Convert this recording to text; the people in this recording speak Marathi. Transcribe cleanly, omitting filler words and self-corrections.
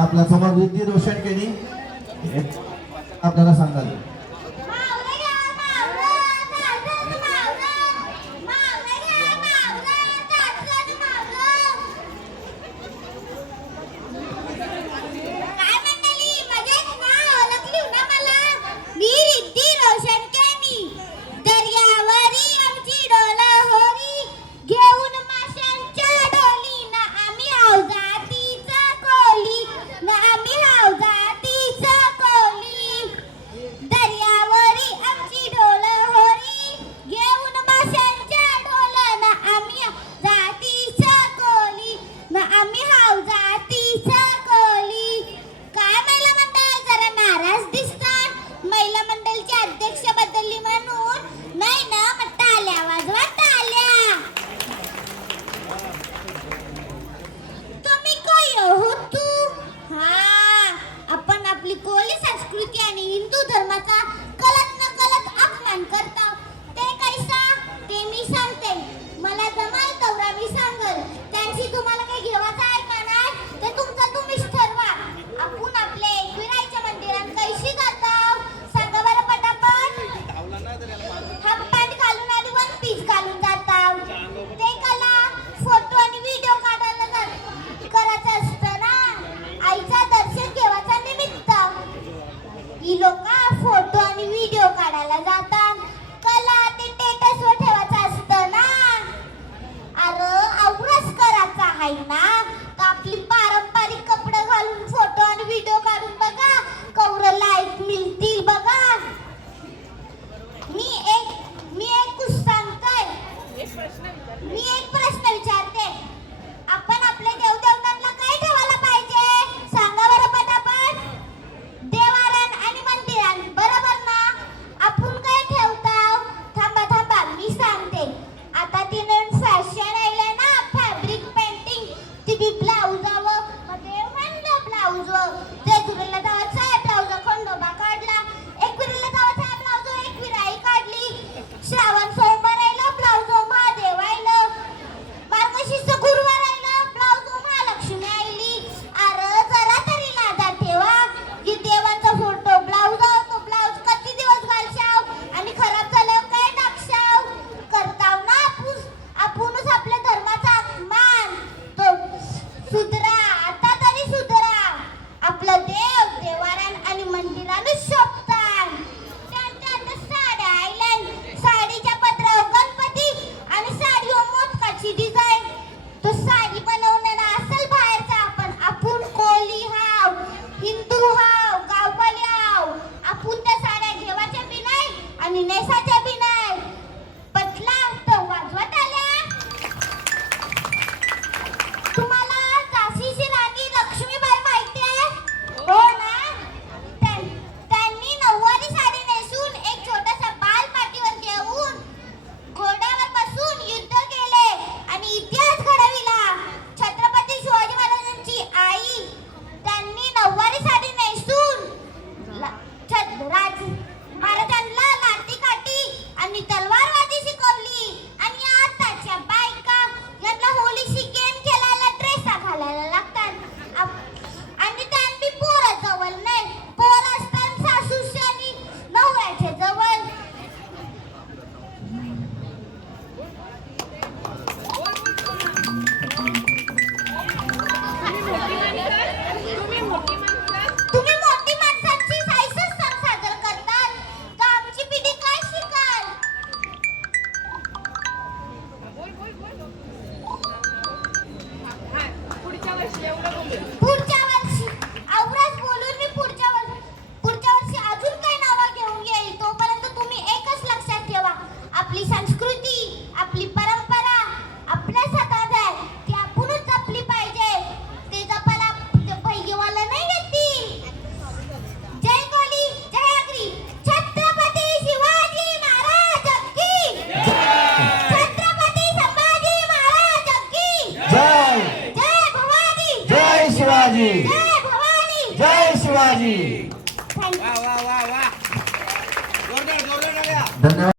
आपल्या समोर रिद्धी रोशन केली आपल्याला सांगाल. कोली संस्कृती आणि हिंदू धर्माचा कलत न कलत अपमान करता ते कैसा ते मी सांगते. मला जमाल तेवढा मी सांगल. त्यांची तुम्हाला काही घेवायचं आहे का नाही ते तुमचं तुम्हीच ठरवा. आपण आपले एकविरायच्या मंदिरात कैशी जाताव सांगा बरं पटापट. हाफ पॅन्ट घालून आणि वन पीस घालून जाताव. ते कला फोटो आणि व्हिडिओ काढायला करायचं असतं ना. आईचा दर्शन घेवायचा निमित्त ही लोक फोटो आणि व्हिडिओ काढायला जातात. कला ते स्टेटस वर ठेवायचं असतं ना. अरे आवरच करायचा आहे ना तर आपली पारंपरिक कपडे घालून फोटो आणि व्हिडिओ काढून बघा कवरे लाईक मिळतील बघा. मी एक कुछ सांगतोय. मी एक प्रश्न विचारते. आपण आपले देवदेवतांना काय ठेवायला पाहिजे सांगा बरं पटापट. देवारान आणि मंदिरान बरोबर ना. आपण काय ठेवताव थांबा मी सांगते. आता ती नवीन फॅशन आले ना फॅब्रिक पेंटिंग ती बी ब्लाउजावर मध्ये म्हणलं ब्लाउज ते तुला जायचं ब्लाउज खंडोबा काढला. एकविरीला जायचं ब्लाउज एकविराई काढली. श्रावण सोमवार आयला ब्लाउज महादेव आयलं. मार्गशीर्ष गुरुवार आयला ब्लाउज महालक्ष्मी आयली. अरे जरा तरी लाजा ठेवा की देवाचा फोटो ब्लाउज तो ब्लाउज किती दिवस घालशाव आणि खराब झालं काय टाकशाव करताव ना. आपणच आपल्या धर्माचा अपमान तो सुधरा. आता तरी सुधरा. आपलं देव देवारान आणि मंदिरानं शोभतात. त्यांच्या साड्या आयल्यान साडीच्या पत्रावर गणपती आणि साडीवर मोदकाची डिझाईन. तो साडी बनवणारा असेल बाहेरचा. आपण कोली हाव हिंदू हाव गाववाली हाव. आपण त्या साड्या घेवाच्या बी नाही आणि नेसाच्या बी नाही. पटला तो वाजवत आल्या. तुम्हाला झाशीची राणी लक्ष्मीबाई माहिती आहे हो ना. त्यांनी नऊवारी साडी नेसून एक छोटासा बाल पाठीवर घेऊन घोड्यावर बसून युद्ध केले आणि इतिहास घडविला. छत्रपती शिवाजी महाराजांची आई त्यांनी नऊवारी साडी नेसून महाराजांना लाठी काठी आणि तलवारबाजी शिकवली. आणि आताच्या बायका यांना होलीशी गेम खेळायला ड्रेस घालायला लागतात. आणि त्यांनी पोरं जवळ नाही. पोर असतात सासूशी आणि नवऱ्याच्या जवळ. तुम्ही मोठी माणसांची साईसच सण साजरा करतात का आमची पिढी काय शिकाल. पुढच्या वर्षी आवराच बोलून मी पुढच्या वर्षी अजून काही नावं घेऊन येईल. तोपर्यंत तुम्ही एकच लक्षात ठेवा. आपली संस्कृती आपली परंपरा आपल्याच हातात आहे. ती आपणच जपली पाहिजे. ते जपायला पैगेवाला नाही येतील. जय कोली जय आगरी. छत्रपती शिवाजी महाराज की छत्रपती संभाजी महाराज की जय जय भवानी जय शिवाजी जय भवानी जय शिवाजी.